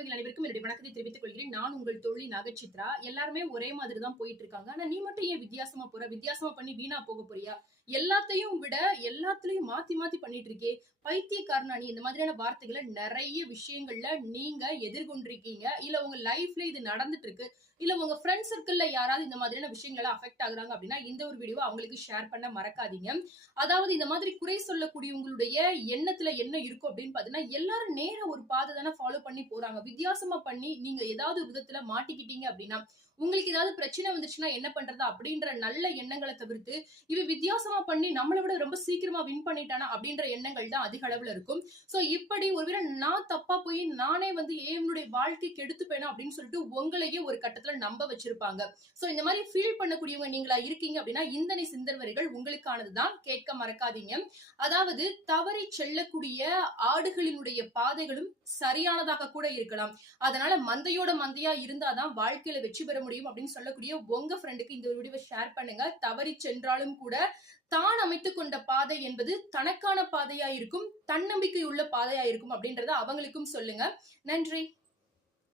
தோழமைகள் அனைவருக்கும் என்னுடைய வணக்கத்தை தெரிவித்துக் கொள்கிறேன். நான் உங்கள் தோழி நகைச்சித்ரா. எல்லாருமே ஒரே மாதிரி தான் போயிட்டு இருக்காங்க. ஆனா நீ மட்டும் ஏன் வித்தியாசமா போற? வித்தியாசமா பண்ணி வீணா போக போறியா? எல்லாத்தையும் விட எல்லாத்துலயும் மாத்தி மாத்தி பண்ணிட்டு இருக்கே. பைத்தியக்காரனா நீ? இந்த மாதிரியான வார்த்தைகள நெறைய விஷயங்கள்ல நீங்க எதிர்கொண்டிருக்கீங்க. இல்ல உங்க லைஃப்ல இது நடந்துட்டு இருக்கு. இல்ல உங்க ஃப்ரெண்ட் சர்க்கிள்ல யாராவது இந்த மாதிரியான விஷயங்கள்ல அஃபெக்ட் ஆகுறாங்க அப்படின்னா, இந்த ஒரு வீடியோவ அவங்களுக்கு ஷேர் பண்ண மறக்காதீங்க. அதாவது இந்த மாதிரி குறை சொல்லக்கூடிய உங்களுடைய எண்ணத்துல என்ன இருக்கும் அப்படின்னு பாத்தீங்கன்னா, எல்லாரும் நேரா ஒரு பாதை தானே ஃபாலோ பண்ணி போறாங்க. வித்தியாசமா பண்ணி நீங்க ஏதாவது ஒரு விதத்துல மாட்டிக்கிட்டீங்க அப்படின்னா, உங்களுக்கு ஏதாவது பிரச்சனை வந்துச்சுன்னா என்ன பண்றது அப்படின்ற நல்ல எண்ணங்கள தவிர்த்து, இவன் வித்தியாசமா பண்ணி நம்மள விட ரொம்ப சீக்கிரமா வின் பண்ணிட்டானா அப்படின்ற எண்ணங்கள் தான் அதிக அளவுல இருக்கும். சோ இப்படி ஒருவேளை நான் தப்பா போய் நானே வந்து என்னுடைய வாழ்க்கை கெடுத்துப்பேனா அப்படின்னு சொல்லிட்டு உங்களையே ஒரு கட்டத்துல நம்ப வச்சிருப்பாங்க. சோ இந்த மாதிரி ஃபீல் பண்ணக்கூடியவங்க நீங்களா இருக்கீங்க அப்படின்னா, இந்தனை சிந்தனைகள் உங்களுக்கானதுதான். கேட்க மறக்காதீங்க. அதாவது தவறி செல்லக்கூடிய ஆடுகளினுடைய பாதைகளும் சரியானதாக கூட இருக்கலாம். அதனால மந்தையோட மந்தையா இருந்தாதான் வாழ்க்கையில வெற்றி பெற முடியும் அப்படின்னு சொல்லக்கூடிய உங்க ஃப்ரெண்டுக்கு இந்த வீடியோவை ஷேர் பண்ணுங்க. தவறி சென்றாலும் கூட தான் அமைத்துக் கொண்ட பாதை என்பது தனக்கான பாதையா இருக்கும், தன்னம்பிக்கை உள்ள பாதையா இருக்கும் அப்படின்றத அவங்களுக்கும் சொல்லுங்க. நன்றி.